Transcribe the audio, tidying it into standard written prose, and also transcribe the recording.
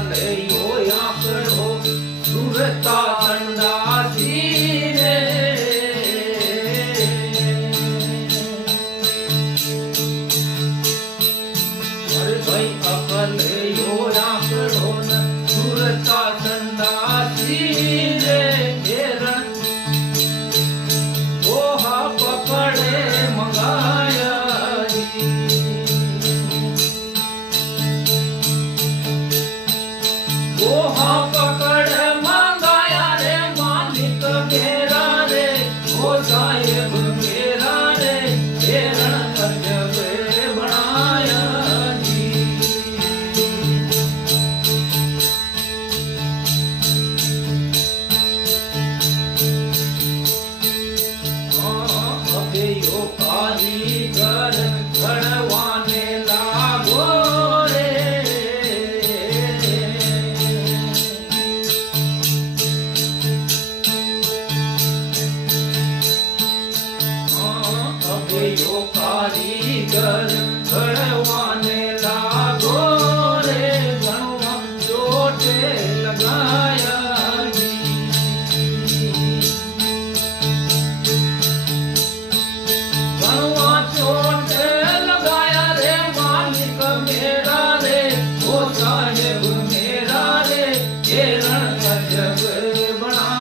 અકલયો આંકડો સુરતા સંડાસી રે ભાઈ અકલયો આંકડો સુરતા સંડાસી રે હેરણ ઓહા પકડે મંગાયા ઓહા પકડ મંગાયા રે માલિક ઘેરા રે ઓ સાહેબ ઘેરા રે હેરણ અજબે બનાયા અભયો કારીગર ઘડવાને લાગો રે અભયો કારીગર ઘડવાને